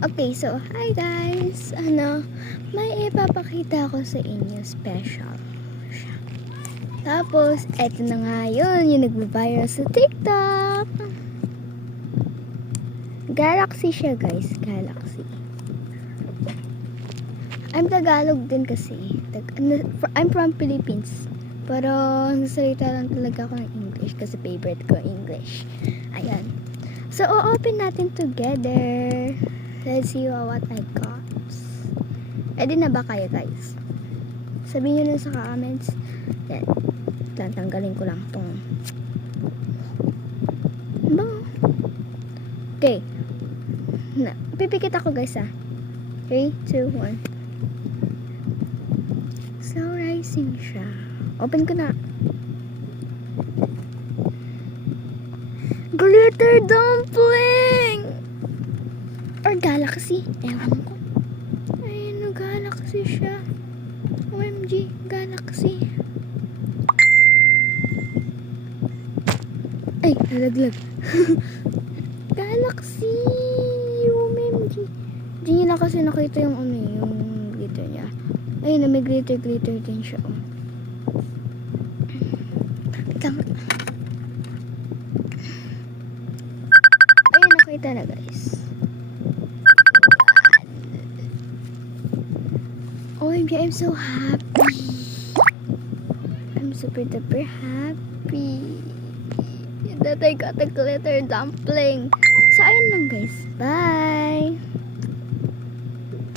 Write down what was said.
Okay, so, hi guys! May ipapakita ko sa inyo special. Tapos, eto na nga yun, yung nagbabiral sa TikTok. Galaxy siya guys, Galaxy. I'm Tagalog din kasi. I'm from Philippines. Pero, nagsasalita lang talaga ako ng English kasi favorite ko English. Ayan. So, o-open natin together. Let's see what I got. Ready na ba kayo guys? Sabihin nyo na sa comments. Yan. Tanggalin ko lang tong okay. Pipikit ako guys 3, 2, 1. So rising siya. Open ko na. Glitter dumpling! Or Galaxy. Ewan ko. Ayun, Galaxy siya. OMG, Galaxy. Ay, nalaglag. Galaxy. OMG. Hindi niya na kasi nakita yung yung glitter niya. Ayun, may glitter din siya. Ayun, nakita na guys. OMG, I'm so happy. I'm super duper happy that I got a glitter dumpling. So, ayun lang guys. Bye!